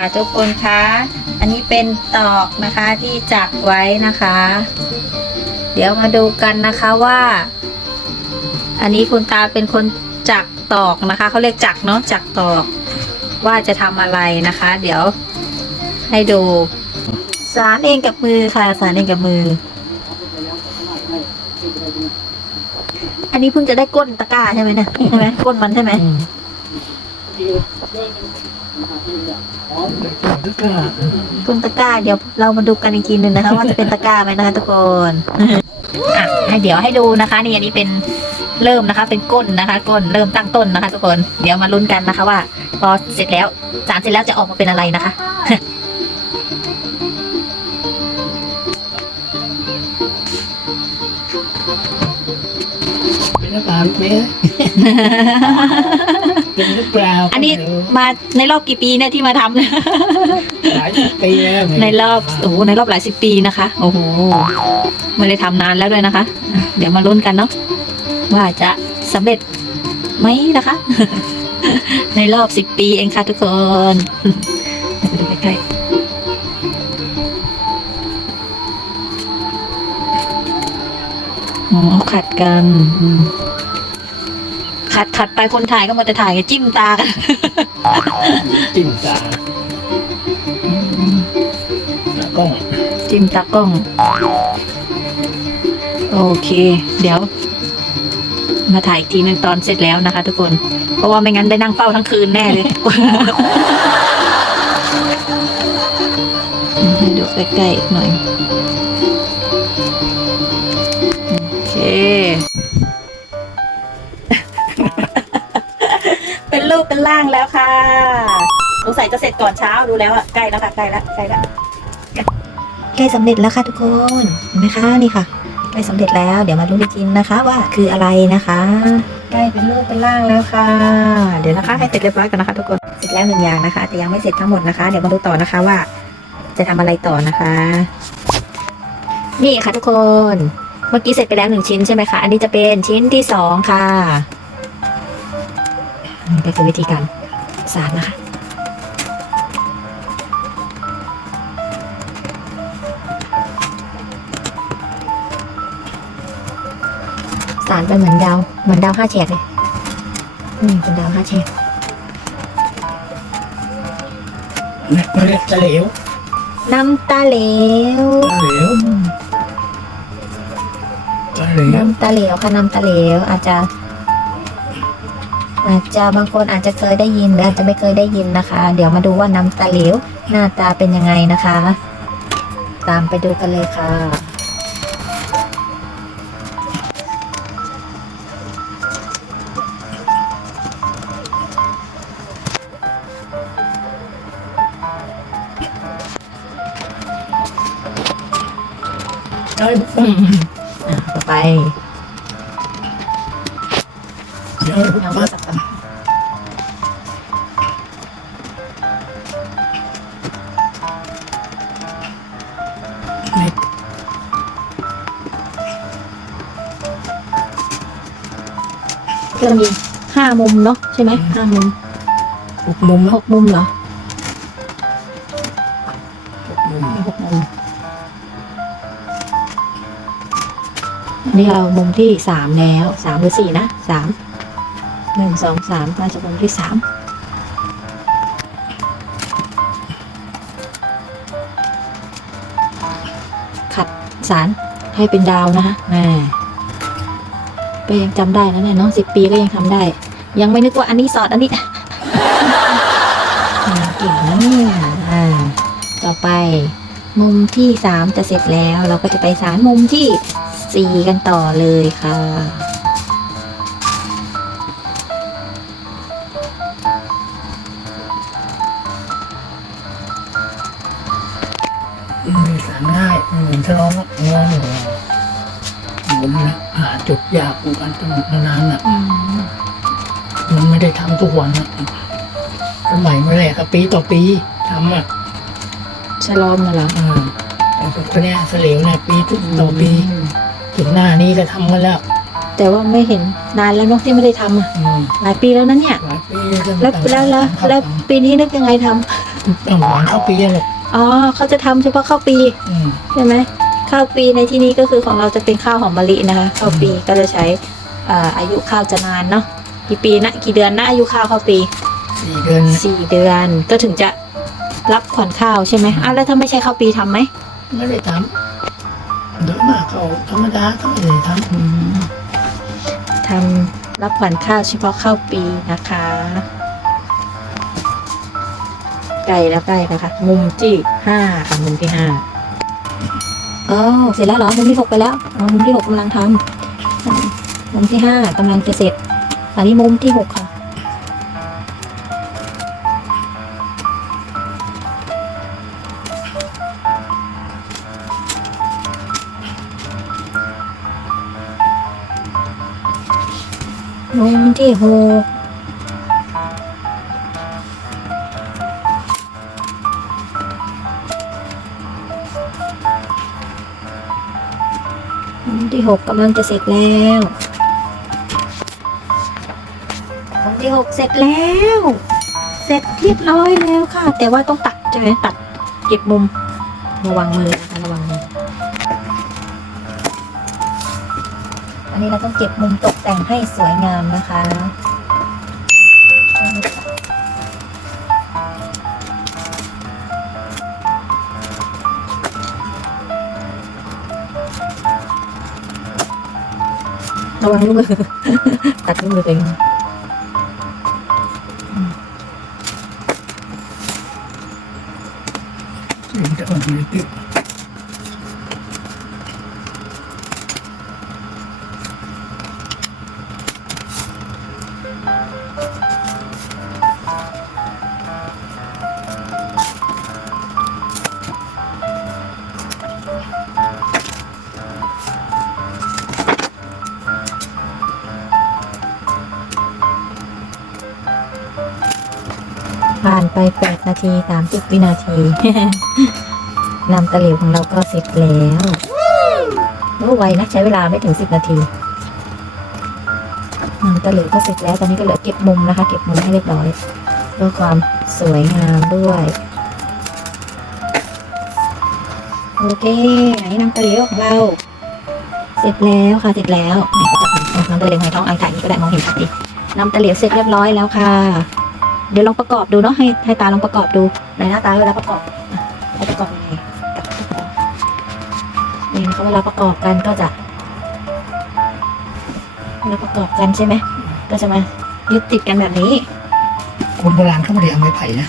ค่ะทุกคนคะ อันนี้เป็นตอกนะคะที่จักไว้นะคะ เดี๋ยวมาดูกันนะคะว่า อันนี้คุณตาเป็นคนจักตอกนะคะ เขาเรียกจักเนาะจักตอก ว่าจะทำอะไรนะคะ เดี๋ยวให้ดู สารเองกับมือค่ะ สารเองกับมือ อันนี้เพิ่งจะได้ก้นตะกร้าใช่ไหมเนี่ยใช่ไหมก้นมันใช่ไหม ตุนตะกร้าเดี๋ยวเรามาดูกันอีกทีหนึ่งนะคะ ว่าจะเป็นตะกร้าไหมนะคะทุกคนอะให้เดี๋ยวให้ดูนะคะ นี่อันนี้เป็นเริ่มนะคะ เป็นก้นนะคะ ก้นเริ่มตั้งต้นนะคะ ทุกคนเดี๋ยวมาลุ้นกันนะคะว่า พอเสร็จแล้วสารเสร็จแล้วจะออกมาเป็นอะไรนะคะ เป็นหรือเปล่าลูกเมย์เป็นหรือเปล่าอันนี้มาในรอบกี่ปีเนี่ยที่มาทำเนี่ยหลายสิบปีแล้วในรอบโอ้โหในรอบหลายสิบปีนะคะ โอ้โหไม่ได้ทำนานแล้วด้วยนะคะอะเดี๋ยวมาลุ้นกันเนาะว่าจะสำเร็จไหมนะคะ ในรอบสิบปีเองค่ะทุกคนเดี๋ยวไปดูใกล้ๆอ๋อขัดกันอืม ขัดขัดไปคนถ่ายก็มาแต่ถ่ายจิ้มตากัน จิ้มตาแล้วก็จิ้มตากล้อง โอเค เดี๋ยว มาถ่ายอีกทีหนึงตอนเสร็จแล้วนะคะ ทุกคน เพราะว่าไม่งั้นได้นั่งเฝ้าทั้งคืนแน่เลยให้ดูใกล้ๆอีกหน่อย สงสัยจะเสร็จก่อนเช้าดูแล้วอะใกล้แล้วค่ะใกล้แล้วใกล้แล้วใกล้สำเร็จแล้วค่ะทุกคนเห็นไหมคะนี่ค่ะใกล้สำเร็จแล้ว เดี๋ยวมาลุ้นอีกทีนะคะ ว่าคืออะไรนะคะใกล้เป็นรูปเป็นร่างแล้วค่ะ เดี๋ยวนะคะให้เสร็จเรียบร้อยกันนะคะ ทุกคนเสร็จแล้วหนึ่งอย่างนะคะ แต่ยังไม่เสร็จทั้งหมดนะคะ เดี๋ยวมาดูต่อนะคะว่า จะทำอะไรต่อนะคะ นี่ค่ะทุกคน เมื่อกี้เสร็จไปแล้วหนึ่งชิ้นใช่ไหมคะอันนี้จะเป็นชิ้นที่สองค่ะนี่ก็คือวิธีการสานนะคะ สารเป็นเหมือนดาว เหมือนดาวห้าแฉกเลยนี่เป็นดาวห้าแฉกมันเรียกจะเหลวน้ำตาเหลวจะเหลวจะเหลวน้ำตาเหลวค่ะน้ำตาเหลวอาจจะ อาจจะบางคนอาจจะเคยได้ยินหรืออาจจะไม่เคยได้ยินนะคะ เดี๋ยวมาดูว่าน้ำตาเหลวหน้าตาเป็นยังไงนะคะ ตามไปดูกันเลยค่ะ เอ้ยอืมอะต่อไปเดี๋ยวเอามาสักก่อนจะมีห้ามุมเนาะใช่ไหมห้ามุมหกมุมหกมุมเหรอ นนี้เรามุมที่สามแล้วสามหรือสี่นะสามหนึ่งสองสามน่าจะมุมที่สามขัดสารให้เป็นดาวนะคะแม่ก็ยังจำได้นะเนี่ยเนาะสิบปีก็ยังทำได้ ยังไม่นึกว่าอันนี้สอดอันนี้เก่งนะเนี่ยอ่าต่อไปมุมที่สามจะเสร็จแล้ว เราก็จะไปสารมุมที่ สี่กันต่อเลยค่ะอืมสามง่ายอืมถ้าลองงงอยู่ผมนะหาจุดยากกูกันตรงนานๆน่ะมันไม่ได้ทำทุกวันนะสมัยเมื่อแรกอะปีต่อปีทำอะชะลอมน่ะเหรออืมแต่คนเนี้ยเสลวเนี่ยปีต่อปี ถึงหน้านี้ก็ทำกันแล้วแต่ว่าไม่เห็นนานแล้วเนาะที่ไม่ได้ทำอะอืมหลายปีแล้วนะเนี่ย หลายปีแล้วแล้วแล้วแล้วปีนี้นึกยังไงทำต้องหวานข้าวปีอะหรอกอ๋อเขาจะทำเฉพาะข้าวปีอืมใช่ไหมข้าวปีในที่นี้ก็คือของเราจะเป็นข้าวหอมมะลินะคะข้าวปีก็จะใช้อ่าอายุข้าวจะนานเนาะกี่ปีนะกี่เดือนนะอายุข้าวข้าวปีสี่เดือนสี่เดือนก็ถึงจะรับขวัญข้าวใช่ไหมอะแล้วถ้าไม่ใช่ข้าวปีทำไหมไม่ได้ทำ โดยมากเขาธรรมดาก็ไม่ได้ททำรับขวัญข้าวเฉพาะข้าวปีนะคะ ไก่แล้วไก่นะคะ มุมที่ห้าค่ะมุมที่ห้าอ๋อเสร็จแล้วเหรอมุมที่หกไปแล้วอ๋อมุมที่หกกำลังทำมุมที่ห้ากำลังจะเสร็จอันนี้มุมที่หก ค่ะมุมที่หกมุมที่หกกำลังจะเสร็จแล้วมุมที่หกเสร็จแล้ว เสร็จเรียบร้อยแล้วค่ะ แต่ว่าต้องตัดใช่ไหมตัดเก็บมุมระวังมือนะ นนี้เราต้องเก็บมุมตกแต่งให้สวยงามนะคะระวังลูกมือตัดลูกมือตัวเองำสิ่งที่มันมีติด ไป 8 นาที 30 วินาทีนำตะหลิวของเราก็เสร็จแล้วโอ้ไวนะ ใช้เวลาไม่ถึง 10 นาทีนำตะหลิวก็เสร็จแล้ว ตอนนี้ก็เหลือเก็บมุมนะคะ เก็บมุมให้เรียบร้อยเพื่อความสวยงามด้วย โอเค ไหนนำตะหลิวของเรา เสร็จแล้วค่ะ เสร็จแล้วไหนก็จะนำตะหลิวหอยทองอันถ่ายนี้ก็ได้มองเห็นชัดดีนำตะหลิวเสร็จเรียบร้อยแล้วค่ะ เดี๋ยวลองประกอบดูเนาะให้ให้ตาลองประกอบดูไหนหน้าตาเวลาประกอบอะให้ประกอบยังไงกับประกอบนี่นะคะเวลาประกอบกันก็จะเวลาประกอบกันใช่ไหมก็จะมายึดติดกันแบบนี้คนโบราณเขาไม่ได้เอาไม้ไผ่นะ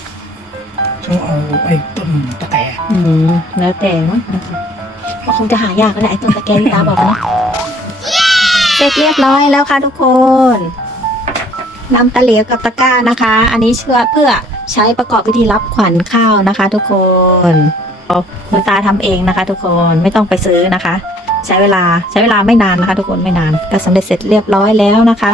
เขาเอาไอ้ต้นตะแกรงอืมแล้วแต่มั้งนะคะก็คงจะหายากก็ได้ไอ้ต้นตะแกรงที่ตาบอกนะเสร็จเรียบร้อยแล้วค่ะทุกคน นำตะเหลียวกับตะกร้านะคะ อันนี้เชื่อเพื่อใช้ประกอบพิธีรับขวัญข้าวนะคะ ทุกคนคุณตาทำเองนะคะ ทุกคนไม่ต้องไปซื้อนะคะ ใช้เวลาใช้เวลาไม่นานนะคะ ทุกคนไม่นานก็สำเร็จเสร็จเรียบร้อยแล้วนะคะ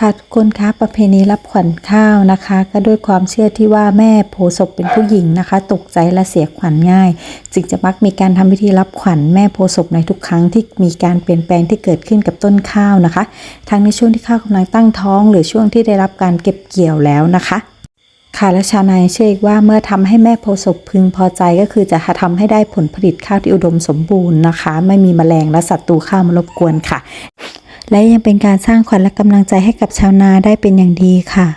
ค่ะทุกคนคะประเพณีรับขวัญข้าวนะคะ ก็ด้วยความเชื่อที่ว่าแม่โพศพเป็นผู้หญิงนะคะ ตกใจและเสียขวัญง่าย จึงจะมักมีการทำพิธีรับขวัญแม่โพศพในทุกครั้งที่มีการเปลี่ยนแปลงที่เกิดขึ้นกับต้นข้าวนะคะ ทั้งในช่วงที่ข้าวกำลังตั้งท้อง หรือช่วงที่ได้รับการเก็บเกี่ยวแล้วนะคะค่ะและชาวนายเชื่ออีกว่าเมื่อทำให้แม่โพศพพึงพอใจก็คือจะทำให้ได้ผลผลิตข้าวที่อุดมสมบูรณ์นะคะ ไม่มีแมลงและศัตรูข้าวมารบกวนค่ะ และยังเป็นการสร้างขวัญและกำลังใจให้กับชาวนาได้เป็นอย่างดีค่ะ